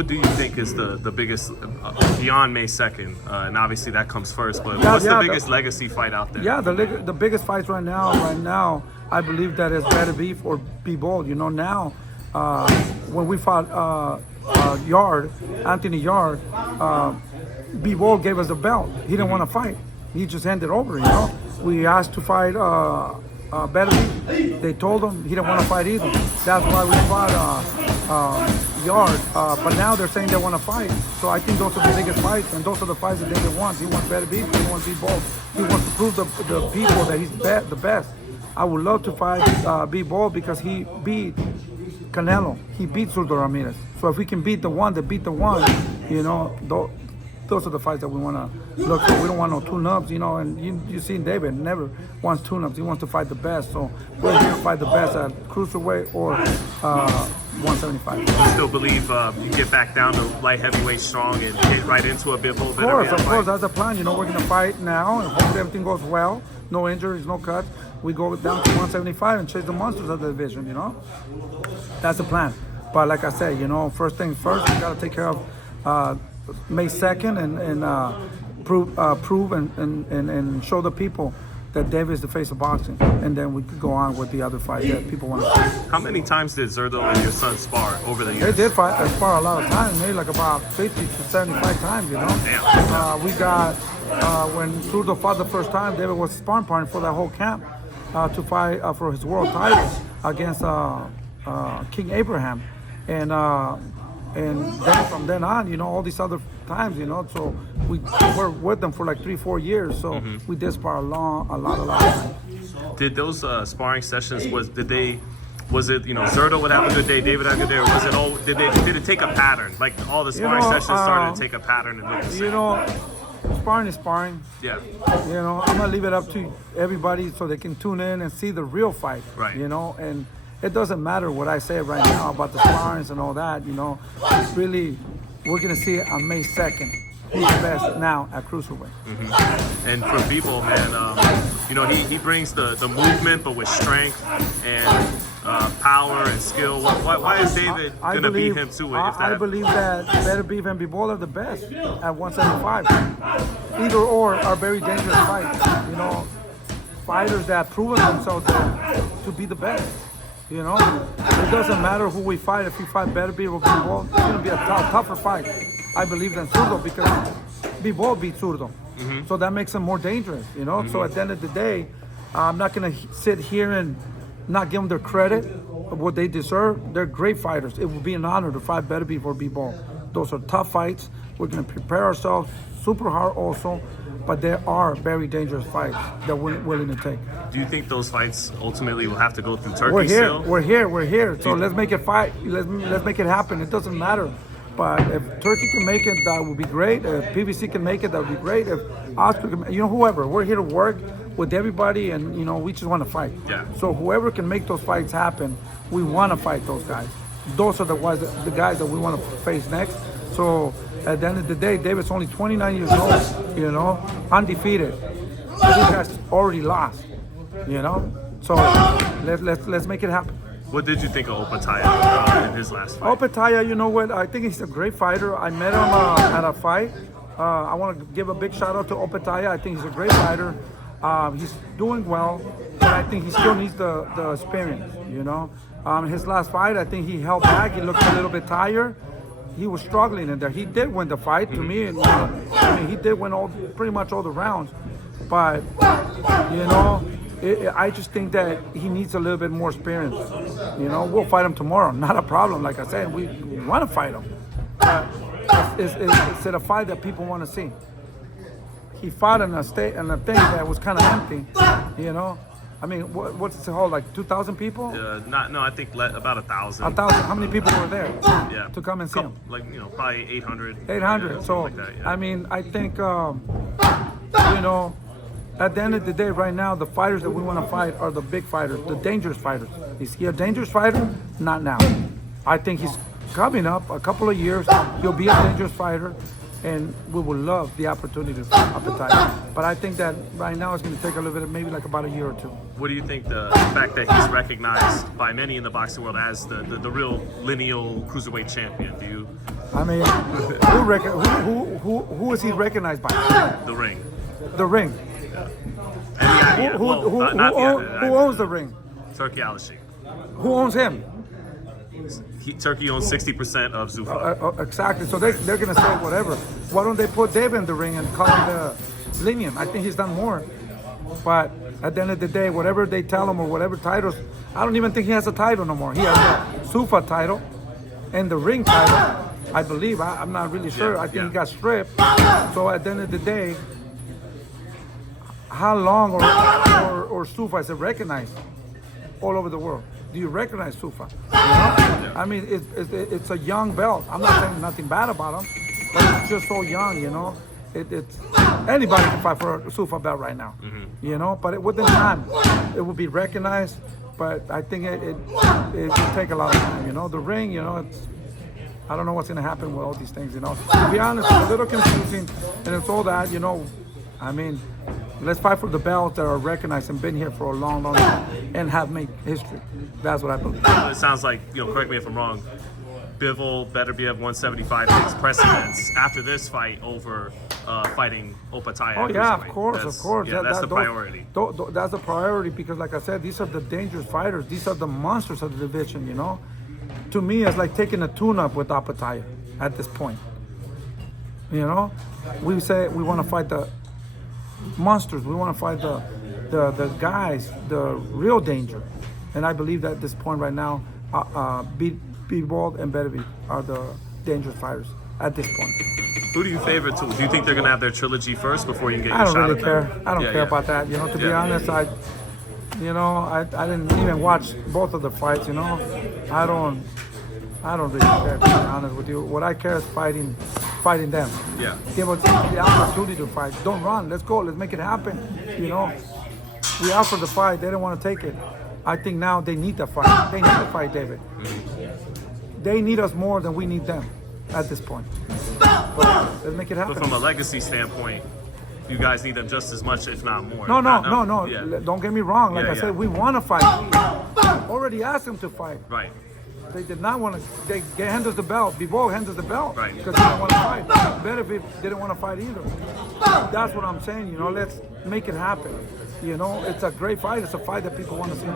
What do you think is the biggest, beyond May 2nd, and obviously that comes first, but Yeah, what's yeah, the biggest legacy fight out there? Yeah, the biggest fights right now, I believe that is Benavidez or Bivol. You know, now when we fought Anthony Yard, Bivol gave us the belt. He didn't want to fight. He just handed over. You know, we asked to fight Benavidez. They told him he didn't want to fight either. That's why we fought Yard. But now they're saying they want to fight. So I think those are the biggest fights, and those are the fights that David wants. He wants Benavidez. He wants Bivol. He wants to prove the people that he's the best. I would love to fight Bivol because he beat Canelo. He beat Zurdo Ramirez. So if we can beat the one that beat the one, you know, those are the fights that we want to look for. We don't want no tune-ups, you know, and you see David never wants tune-ups. He wants to fight the best. So we're here to fight the best at cruiserweight or 175. You still believe you get back down to light heavyweight strong and get right into a Bivol? Of course, that's the plan. You know, we're going to fight now and hopefully everything goes well. No injuries, no cuts. We go down to 175 and chase the monsters of the division, you know? That's the plan. But like I said, you know, first things first, we got to take care of May 2nd and prove and show the people that David is the face of boxing. And then we could go on with the other fight that people want to see. How many times did Zurdo and your son spar over the years? They did spar a lot of times, maybe like about 50 to 75 times, you know? Damn. We got, when Zurdo fought the first time, David was sparring partner for that whole camp to fight for his world title against King Abraham. And then from then on, you know, all these other times, you know, so we were with them for like 3-4 years. So we did spar a lot of times. Did those sparring sessions, was it, you know, Zurdo would have a good day, David had a good day, or was it all, did it take a pattern? Like all the sparring sessions started to take a pattern and look the same? You know, sparring is sparring. Yeah. You know, I'm gonna leave it up to everybody so they can tune in and see the real fight. Right. You know, and it doesn't matter what I say right now about the sparrings and all that, you know. It's really, we're going to see it on May 2nd. Who's the best now at cruiserweight. And for Bivol, man, you know, he brings the movement, but with strength and power and skill. Why is David going to beat him too? I believe that Beterbiev and Bivol are the best at 175. Either or are very dangerous fights. You know, fighters that proven themselves to be the best. You know, it doesn't matter who we fight. If we fight Beterbiev or Bivol, it's going to be a tougher fight, I believe, than Zurdo, because Bivol beat Zurdo. So that makes him more dangerous, you know? So at the end of the day, I'm not going to sit here and not give them their credit of what they deserve. They're great fighters. It would be an honor to fight Beterbiev or Bivol. Those are tough fights. We're going to prepare ourselves super hard also. But there are very dangerous fights that we're willing to take. Do you think those fights ultimately will have to go through Turkey We're here. still? We're here. So let's make it fight. Let's make it happen. It doesn't matter. But if Turkey can make it, that would be great. If PBC can make it, that would be great. If Oscar can, you know, whoever. We're here to work with everybody, and you know, we just want to fight. Yeah. So whoever can make those fights happen, we want to fight those guys. Those are the guys that we want to face next. So at the end of the day, David's only 29 years old, you know, undefeated. So these guys already lost, you know. So let's make it happen. What did you think of Opetaia in his last fight? Opetaia, you know what? I think he's a great fighter. I met him at a fight. I want to give a big shout out to Opetaia. I think he's a great fighter. He's doing well, but I think he still needs the experience, you know. His last fight, I think he held back. He looked a little bit tired. He was struggling in there. He did win the fight to me. And, I mean, he did win pretty much all the rounds. But, you know, I just think that he needs a little bit more experience. You know, we'll fight him tomorrow. Not a problem. Like I said, we want to fight him. But it's a fight that people want to see. He fought in a thing that was kind of empty, you know. I mean, what's it hold, like 2,000 people? No, I think about 1,000. 1,000. How many people were there? Yeah. To come and see him? Like, you know, probably 800. 800. Yeah, so, like that, yeah. I mean, I think, you know, at the end of the day, right now, the fighters that we want to fight are the big fighters, the dangerous fighters. Is he a dangerous fighter? Not now. I think he's coming up a couple of years. He'll be a dangerous fighter. and we would love the opportunity to fight Opetaia. But I think that right now it's going to take a little bit, maybe like about a year or two. What do you think the fact that he's recognized by many in the boxing world as the real lineal cruiserweight champion? Do you? I mean, who is he recognized by? The ring. The ring. Who owns the ring? Turkey Al-Sheikh. Who owns him? Turkey owns 60% of Zuffa. Exactly. So they're going to say whatever. Why don't they put David in the ring and call him the lineal? I think he's done more. But at the end of the day, whatever they tell him or whatever titles, I don't even think he has a title no more. He has the Zuffa title and the ring title, I believe. I'm not really sure. I think he got stripped. So at the end of the day, how long or Zuffa is it recognized all over the world? Do you recognize Zuffa? You know? I mean, it's a young belt. I'm not saying nothing bad about him, but it's just so young, you know. It's anybody can fight for a Zuffa belt right now, you know. But within time, it will be recognized. But I think it will take a lot of time, you know. The ring, you know, I don't know what's going to happen with all these things, you know. To be honest, it's a little confusing, and it's all that, you know. I mean, let's fight for the belts that are recognized and been here for a long, long time and have made history. That's what I believe. It sounds like, you know, correct me if I'm wrong, Bivol, Beterbiev 175 takes precedence after this fight over fighting Opetaia. Oh, yeah, of course. Yeah, that's the priority. That's the priority because, like I said, these are the dangerous fighters. These are the monsters of the division, you know. To me, it's like taking a tune-up with Opetaia at this point. You know, we say we want to fight the monsters. We want to fight the guys, the real danger. And I believe that at this point right now, Bivol and Benavidez are the dangerous fighters at this point. Who do you favor to? Do you think they're going to have their trilogy first before you get your I don't shot really at care. them? I don't care about that. You know, to be honest, I didn't even watch both of the fights. You know, I don't really care, to be honest with you. What I care is fighting them. Yeah. Give us the opportunity to fight. Don't run. Let's go. Let's make it happen. You know, we offered the fight. They didn't want to take it. I think now they need the fight. They need to fight David. They need us more than we need them at this point. So let's make it happen. But from a legacy standpoint, you guys need them just as much, if not more. No. Yeah. Don't get me wrong. Like I said, we want to fight. Already asked them to fight. Right. They did not want to. They hand us the belt. Bivol hands us the belt. Right. Because they didn't want to fight. Benavidez didn't want to fight either. That's what I'm saying. You know, let's make it happen. You know, it's a great fight. It's a fight that people want to see.